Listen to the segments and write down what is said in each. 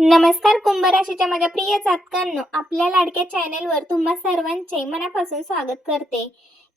नमस्कार कुंभ राशीच्या माझ्या प्रिय जातकांनो, आपल्या लाडक्या चॅनेलवर तुम्हा सर्वांचे मनापासून स्वागत करते.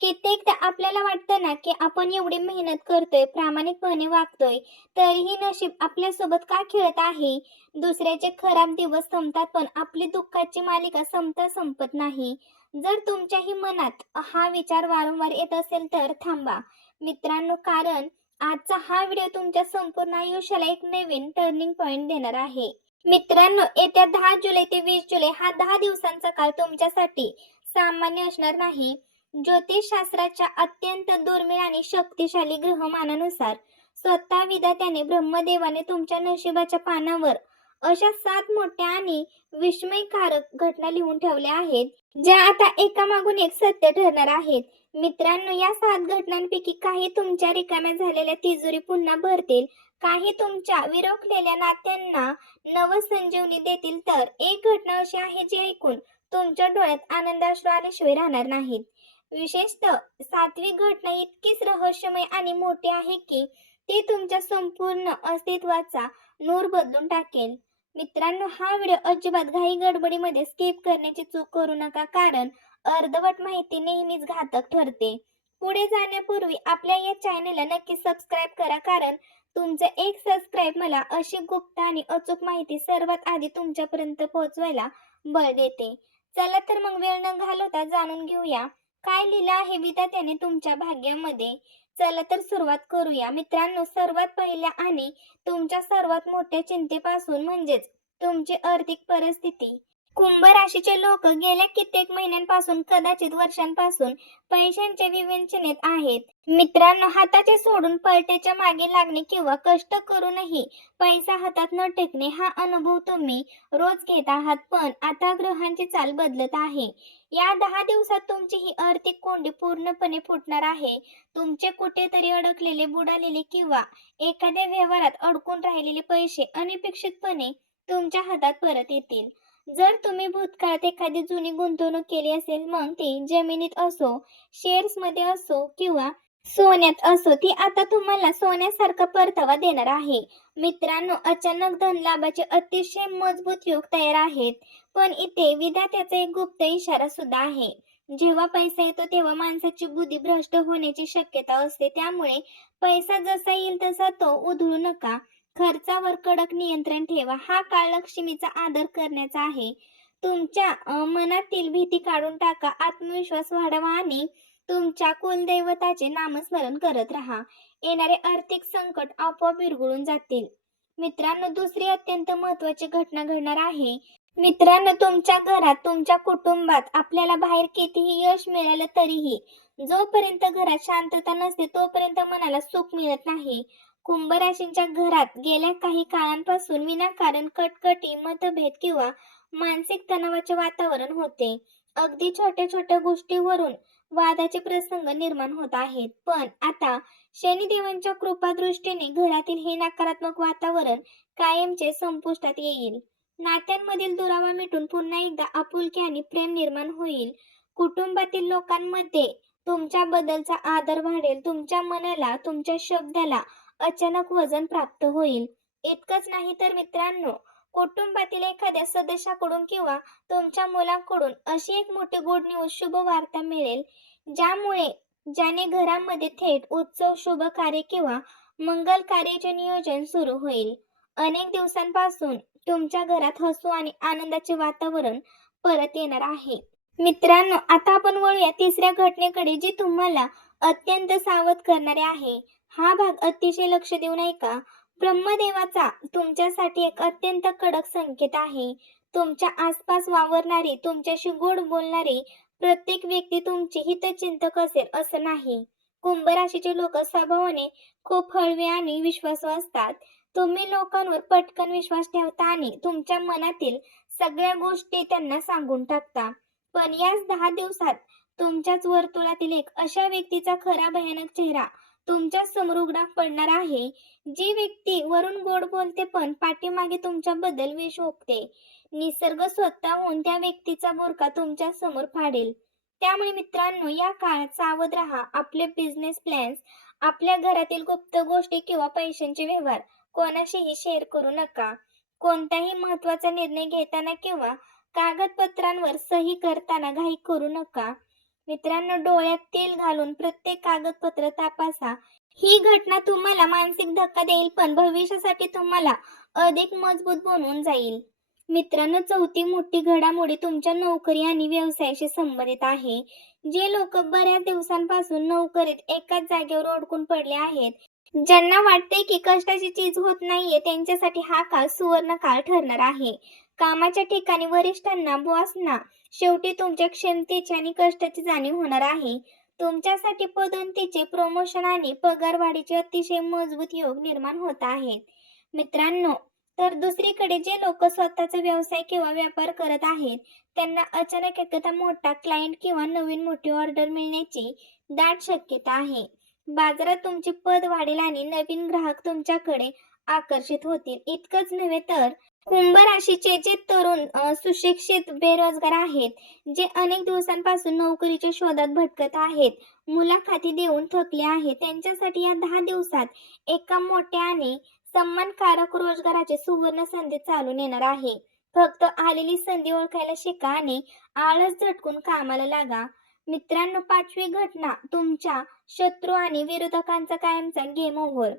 कित्येकदा आपल्याला वाटतं ना की आपण एवढी मेहनत करतोय, प्रामाणिकपणे वागतोय, तरीही नशीब आपल्यासोबत का खेळत आहे. दुसऱ्याचे खराब दिवस संपतात पण आपली दुःखाची मालिका संपत नाही. जर तुमच्याही मनात हा विचार वारंवार येत असेल तर थांबा मित्रांनो, कारण आजचा हा व्हिडिओ तुमच्या संपूर्ण आयुष्याला एक नवीन टर्निंग पॉइंट देणार आहे. मित्रांनो, येत्या 10 जुलै ते 20 जुलै हा 10 दिवसांचा काळ तुमच्यासाठी सामान्य असणार नाही. ज्योतिषशास्त्राच्या अत्यंत दुर्मिळ आणि शक्तिशाली ग्रहमानानुसार स्वतः विधात्याने ब्रह्मदेवाने तुमच्या नशिबाच्या पानावर अशा 7 मोठ्या आणि विस्मयकारक घटना लिहून ठेवल्या आहेत, ज्या आता एकामागून एक सत्य ठरणार आहेत. मित्रांनो, या 7 घटनांपैकी काही तुमच्या रिकाम्या झालेल्या तिजोरी पुन्हा भरतील, काही तुमच्या विरघळलेल्या नात्यांना नवसंजीवनी देतील, तर एक घटना अशी आहे जी ऐकून तुमच्या डोळ्यात आनंदाश्रू आल्याशिवाय राहणार नाहीत. विशेषतः 7वी घटना इतकीच रहस्यमय आणि मोठी आहे की ती तुमच्या संपूर्ण अस्तित्वाचा नूर बदलून टाकेल. मित्रांनो, हा व्हिडिओ अजिबात घाई गडबडीमध्ये स्किप करण्याची चूक करू नका, कारण अर्धवट माहिती नेहमीच घातक ठरते. पुढे जाण्यापूर्वी आपल्या या चॅनलला नक्की सबस्क्राईब करा, कारण तुमचं एक सबस्क्राईब मला अशी गुप्त आणि अचूक माहिती सर्वात आधी तुमच्यापर्यंत पोहोचवायला बळ देते. चला तर मग वेळ न घालवता जाणून घेऊया काय लिहिलं आहे विधात्याने तुमच्या भाग्यामध्ये. चला तर सुरुवात करूया. मित्रांनो, सर्वात पहिल्या आणि तुमच्या सर्वात मोठ्या चिंतेपासून म्हणजेच तुमची आर्थिक परिस्थिती. कुंभ राशीचे लोक गेल्या कित्येक महिन्यांपासून, कदाचित वर्षांपासून पैशांच्या विवंचनेत आहेत. मित्रांनो, हाताचे सोडून पळत्याच्या मागे लागणे किंवा कष्ट करूनही पैसा हातात न टेकणे हा अनुभव तुम्ही रोज घेत आहात. पण आता ग्रहांची चाल बदलत आहे. या 10 दिवसात तुमची ही आर्थिक कोंडी पूर्णपणे फुटणार आहे. तुमचे कुठेतरी अडकलेले, बुडालेले किंवा एखाद्या व्यवहारात अडकून राहिलेले पैसे अनपेक्षितपणे तुमच्या हातात परत येतील. जर तुम्ही भूतकाळात एखादी जुनी गुंतवणूक केली असेल, मग ती जमिनीत असो, शेअर्स मध्ये असो किंवा सोन्यात असो, ती आता तुम्हाला सोन्यासारखा परतावा देणार आहे. मित्रांनो, अचानक धनलाभाचे अतिशय मजबूत योग तयार आहेत. पण इथे विधात्याचा एक गुप्त इशारा सुद्धा आहे. जेव्हा पैसा येतो तेव्हा माणसाची बुद्धी भ्रष्ट होण्याची शक्यता असते. त्यामुळे पैसा जसा येईल तसा तो उधळू नका. खर्चावर कडक नियंत्रण ठेवा. हा काळ लक्ष्मीचा आदर करण्याचा आहे. तुमच्या मनातील भीती काढून टाका, आत्मविश्वास वाढवा आणि तुमच्या कुलदैवताचे नामस्मरण करत राहा. येणारे आर्थिक संकट आपोआप विरघळून जातील. मित्रांनो, दुसरी अत्यंत महत्त्वाची घटना घडणार आहे. मित्रांनो, तुमच्या घरात, तुमच्या कुटुंबात आपल्याला बाहेर कितीही यश मिळालं तरीही जोपर्यंत घरात शांतता नसते तोपर्यंत मनाला सुख मिळत नाही. कुंभ राशींच्या घरात गेल्या काही काळांपासून विनाकारण कटकटी, मतभेद किंवा मानसिक तणावाचे वातावरण होते. अगदी छोट्या छोट्या गोष्टीवरून वादाचे प्रसंग निर्माण होत आहेत. पण आता शनिदेवांच्या कृपादृष्टीने घरातील हे नकारात्मक वातावरण कायमचे संपुष्टात येईल. नात्यांमधील दुरावा मिटून पुन्हा एकदा आपुलकी आणि प्रेम निर्माण होईल. कुटुंबातील लोकांमध्ये तुमच्या बद्दलचा आदर वाढेल. तुमच्या मनाला, तुमच्या शब्दाला अचानक वजन प्राप्त होईल. इतकंच नाही तर मित्रांनो, कुटुंबातील एखाद्या सदस्याकडून किंवा तुमच्या मुलाकडून अशी एक मोठी गुड न्यूज, शुभ वार्ता मिळेल, ज्याने घरामध्ये थेट उत्सव, शुभ कार्य किंवा मंगल कार्याचे नियोजन सुरू होईल. अनेक दिवसांपासून तुमच्या घरात हसू आणि आनंदाचे वातावरण परत येणार आहे. मित्रांनो, आता आपण वळूया तिसऱ्या घटनेकडे, जी तुम्हाला अत्यंत सावध करणारे आहे. हा भाग अतिशय लक्ष देऊन ऐका. ब्रह्मदेवाचा तुमच्यासाठी एक अत्यंत कडक संकेत आहे. तुमच्या आसपास वावरणारी, तुमच्याशी गोड बोलणारी प्रत्येक व्यक्ती तुमची हितचिंतक असेल असं नाही. कुंभ राशीचे लोक स्वभावाने खूप हळवे आणि विश्वासू असतात. तुम्ही लोकांवर पटकन विश्वास ठेवता आणि तुमच्या मनातील सगळ्या गोष्टी त्यांना सांगून टाकता. पण याच 10 दिवसात तुमच्याच वर्तुळातील एक अशा व्यक्तीचा खरा भयानक चेहरा तुमच्या समोर उघडा पडणार आहे. जी व्यक्ती वरून गोड बोलते पण पाठीमागे तुमच्याबद्दल विष ओकते. निसर्ग स्वतःहून त्या व्यक्तीचा बुरखा तुमच्या समोर फाडेल. त्यामुळे मित्रांनो, या काळात सावध राहा. आपले बिझनेस प्लॅन्स, आपल्या घरातील गुप्त गोष्टी किंवा पैशांचे व्यवहार कोणाशीही शेअर करू नका. कोणताही महत्त्वाचा निर्णय घेताना किंवा कागदपत्रांवर सही करताना घाई करू नका. मित्रांनो, डोळ्यात तेल घालून प्रत्येक कागदपत्र तपासा. ही घटना तुम्हाला मानसिक धक्का देईल, पण भविष्यासाठी तुम्हाला अधिक मजबूत बनवून जाईल. मित्रांनो, चौथी मोठी घडामोडी तुमच्या नोकरी आणि व्यवसायाशी संबंधित आहे. जे लोक बऱ्याच दिवसांपासून नोकरीत एकाच जागेवर अडकून पडले आहेत, ज्यांना वाटते की कष्टाची चीज होत नाहीये, त्यांच्यासाठी हा काळ सुवर्ण काळ ठरणार आहे. कामाच्या ठिकाणी वरिष्ठांना, बॉसना शेवटी तुमच्या क्षमतेची आणि कष्टाची जाणीव होणार आहे. तुमच्यासाठी पदोन्नतीचे, प्रमोशन आणि पगारवाढीचे अतिशय मजबूत योग निर्माण होत आहेत. मित्रांनो, तर दुसरीकडे जे लोक स्वतःचा व्यवसाय किंवा व्यापार करत आहेत, त्यांना अचानक एखादा मोठा क्लायंट किंवा नवीन मोठी ऑर्डर मिळण्याची दाट शक्यता आहे. बाजारात तुमचे पद वाढेल आणि नवीन ग्राहक तुमच्याकडे आकर्षित होतील. इतकंच नव्हे तर कुंभ राशीचे जे तरुण सुशिक्षित बेरोजगार आहेत, जे अनेक दिवसांपासून नोकरीच्या शोधात भटकत आहेत, मुलाखती देऊन थकले आहेत, त्यांच्यासाठी या 10 दिवसात एका मोठ्या आणि सन्मानकारक रोजगाराची सुवर्ण संधी चालून येणार आहे. फक्त आलेली संधी ओळखायला शिका आणि आळस झटकून कामाला लागा. मित्रांनो, 5वी घटना तुमच्या शत्रू आणि विरोधकांचा कायमचा गेम ओव्हर.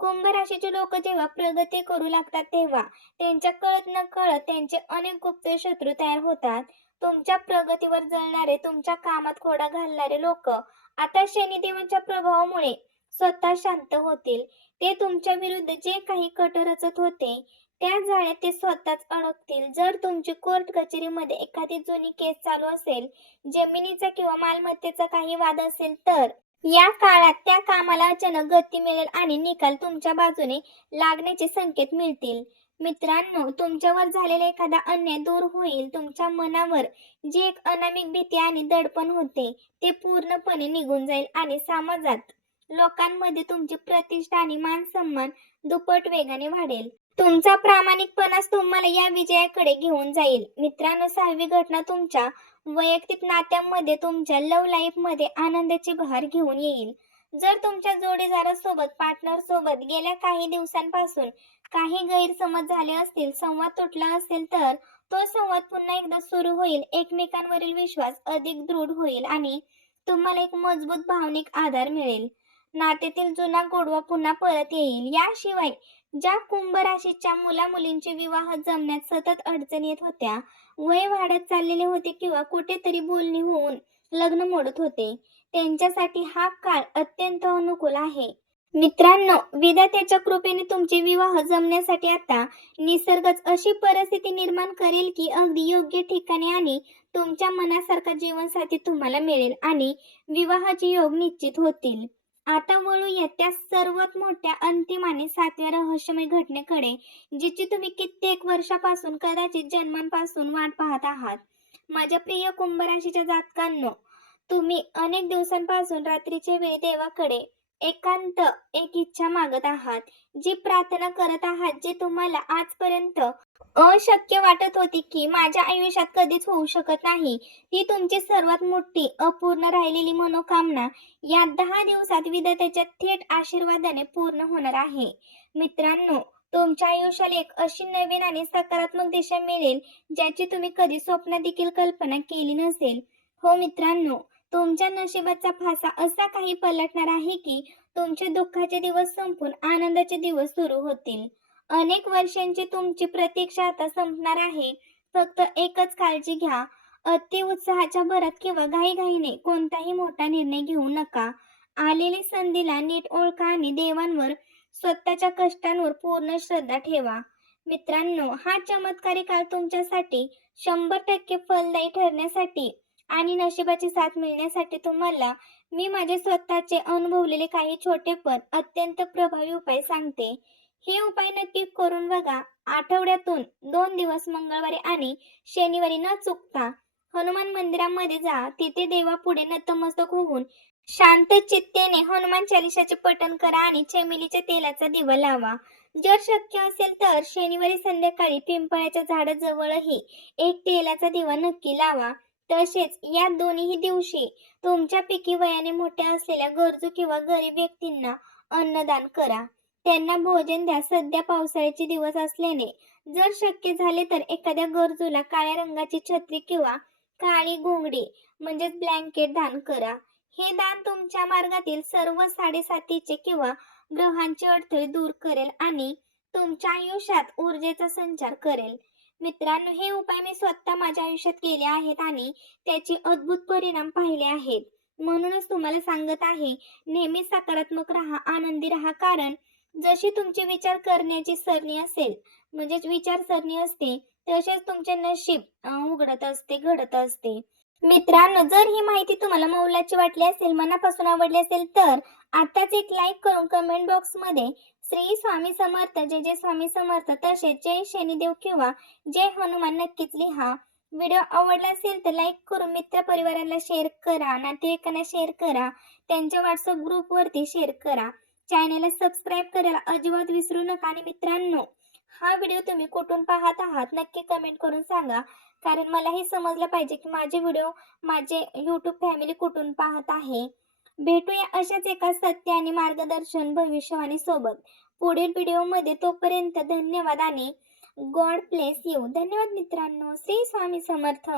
कुंभ राशीचे लोक जेव्हा प्रगती करू लागतात, तेव्हा त्यांच्या कळत नकळत त्यांचे अनेक गुप्त शत्रू तयार होतात. तुमच्या प्रगतीवर जळणारे, तुमच्या कामात खोडा घालणारे लोक आता शनिदेवांच्या प्रभावामुळे स्वतः शांत होतील. ते तुमच्या विरुद्ध जे काही कट रचत होते, त्या जाळ्यात ते स्वतःच अडकतील. जर तुमची कोर्ट कचेरीमध्ये एखादी जुनी केस चालू असेल, जमिनीचा किंवा मालमत्तेचा काही वाद असेल, तर या काळात त्या कामाला अचानक गती मिळेल आणि निकाल तुमच्या बाजूने लागण्याचे संकेत मिळतील. मित्रांनो, तुमच्यावर झालेला एखादा अन्याय दूर होईल. तुमच्या मनावर जी एक अनामिक भीती आणि दडपण होते, ते पूर्णपणे निघून जाईल आणि समाजात लोकांमध्ये तुमची प्रतिष्ठा आणि मान-सन्मान दुप्पट वेगाने वाढेल. तुमचा प्रामाणिकपणाच तुम्हाला या विजयाकडे घेऊन जाईल. मित्रांनो, 6वी घटना तुमच्या वैयक्तिक नात्यांमध्ये, तुमच्या लव्ह लाईफमध्ये आनंदाची बहार घेऊन येईल. जर तुमच्या जोडीदारासोबत, पार्टनरसोबत गेल्या काही दिवसांपासून काही गैरसमज झाले असतील, संवाद तुटला असेल, तर तो संवाद पुन्हा एकदा सुरू होईल. एकमेकांवरील विश्वास अधिक दृढ होईल आणि तुम्हाला एक मजबूत भावनिक आधार मिळेल. नात्यातील जुना गोडवा पुन्हा परत येईल. याशिवाय ज्या कुंभ राशीच्या मुला-मुलींचे विवाह जमण्यात सतत अडचणी येत होत्या, वय वाढत चाललेले होते किंवा कुठेतरी बोलणी होऊन लग्न मोडत होते, त्यांच्यासाठी हा काळ अत्यंत अनुकूल आहे. मित्रांनो, विधात्याच्या कृपेने तुमचे विवाह जमण्यासाठी आता निसर्गच अशी परिस्थिती निर्माण करेल की अगदी योग्य ठिकाणी आणि तुमच्या मनासारखा जीवनसाथी तुम्हाला मिळेल आणि विवाहाचे योग निश्चित होतील. आता वळूया त्या सर्वात मोठ्या, अंतिम आणि 7व्या रहस्यमय घटनेकडे, जिची तुम्ही कित्येक वर्षापासून, कदाचित जन्मांपासून वाट पाहत आहात. माझ्या प्रिय कुंभ राशीच्या जातकांनो, तुम्ही अनेक दिवसांपासून रात्रीच्या वेळी देवाकडे एकांत एक इच्छा मागत आहात, जी प्रार्थना करत आहात, जे तुम्हाला आजपर्यंत अशक्य वाटत होती की माझ्या आयुष्यात कधीच होऊ शकत नाही. ती तुमची सर्वात मोठी अपूर्ण राहिलेली मनोकामना या 10 दिवसात विधात्याच्या थेट आशीर्वादाने पूर्ण होणार आहे. मित्रांनो, तुमच्या आयुष्याला एक अशी नवीन आणि सकारात्मक दिशा मिळेल, ज्याची तुम्ही कधी स्वप्नात देखील कल्पना केली नसेल. हो मित्रांनो, तुमच्या नशिबाचा फासा असा काही पलटणार आहे की तुमचे दुःखाचे दिवस संपून आनंदाचे दिवस सुरू होतील. अनेक वर्षांची तुमची प्रतीक्षा आता संपणार आहे. फक्त एकच काळजी घ्या, अति उत्साहाच्या भरात किंवा घाईघाईने कोणताही मोठा निर्णय घेऊ नका. आलेली संधीला नीट ओळखा आणि देवांवर, स्वतःच्या कष्टांवर पूर्ण श्रद्धा ठेवा. मित्रांनो, हा चमत्कारी काळ तुमच्यासाठी 100% फलदायी ठरण्यासाठी आणि नशिबाची साथ मिळण्यासाठी तुम्हाला मी माझे स्वतःचे अनुभवलेले काही छोटे पण अत्यंत प्रभावी उपाय सांगते. हे उपाय नक्की करून बघा. आठवड्यातून 2 दिवस, मंगळवारी आणि शनिवारी न चुकता हनुमान मंदिरामध्ये जा. तिथे देवापुढे नतमस्तक होऊन शांत चित्तेने हनुमान चालिसाचे पठण करा आणि चमेलीच्या तेलाचा दिवा लावा. जर शक्य असेल तर शनिवारी संध्याकाळी पिंपळाच्या झाडाजवळही एक तेलाचा दिवा नक्की लावा. तसेच या दोन्ही दिवशी तुमच्यापैकी वयाने मोठ्या असलेल्या गरजू किंवा गरीब व्यक्तींना अन्नदान करा. त्यांना भोजन द्या. सध्या पावसाळ्याचे दिवस असल्याने जर शक्य झाले तर एखाद्या गरजूला काळ्या रंगाची छत्री किंवा काळी घोंगडी म्हणजेच ब्लँकेट दान करा. हे दान तुमच्या मार्गातील सर्व साडेसातीचे किंवा ग्रहांचे अडथळे दूर करेल आणि तुमच्या आयुष्यात ऊर्जेचा संचार करेल. मित्रांनो, हे उपाय मी स्वतः माझ्या आयुष्यात केले आहेत आणि त्याचे अद्भुत परिणाम पाहिले आहेत. म्हणूनच तुम्हाला सांगत आहे, नेहमी सकारात्मक राहा, आनंदी राहा. कारण जशी तुमची विचार करण्याची सरणी असेल, म्हणजेच विचारसरणी असते, तसेच तुमचे नशीब उघडत असते, घडत असते. मित्रांनो, जर ही माहिती तुम्हाला मोलाची वाटली असेल, मनापासून आवडली असेल, तर आताच एक लाईक करून कमेंट बॉक्समध्ये श्री स्वामी समर्थ, जय जय स्वामी समर्थ, तसेच जय शनिदेव किंवा जय हनुमान नक्कीच लिहा. व्हिडिओ आवडला असेल तर लाईक करून मित्रपरिवाराला शेअर करा, नातेवाईकांना शेअर करा, त्यांच्या व्हॉट्सअप ग्रुपवरती शेअर करा. चॅनलला सबस्क्राईब करायला अजिबात विसरू नका. आणि मित्रांनो, हा व्हिडिओ तुम्ही कुठून पाहत आहात नक्की कमेंट करून सांगा. कारण मलाही समजलं पाहिजे की माझे व्हिडिओ माझे यूट्यूब फॅमिली कुठून पाहत आहे. भेटूया अशाच एका सत्य आणि मार्गदर्शन भविष्यवाणी सोबत पुढील व्हिडिओमध्ये. तोपर्यंत धन्यवाद आणि गॉड ब्लेस यू. धन्यवाद मित्रांनो. श्री स्वामी समर्थ.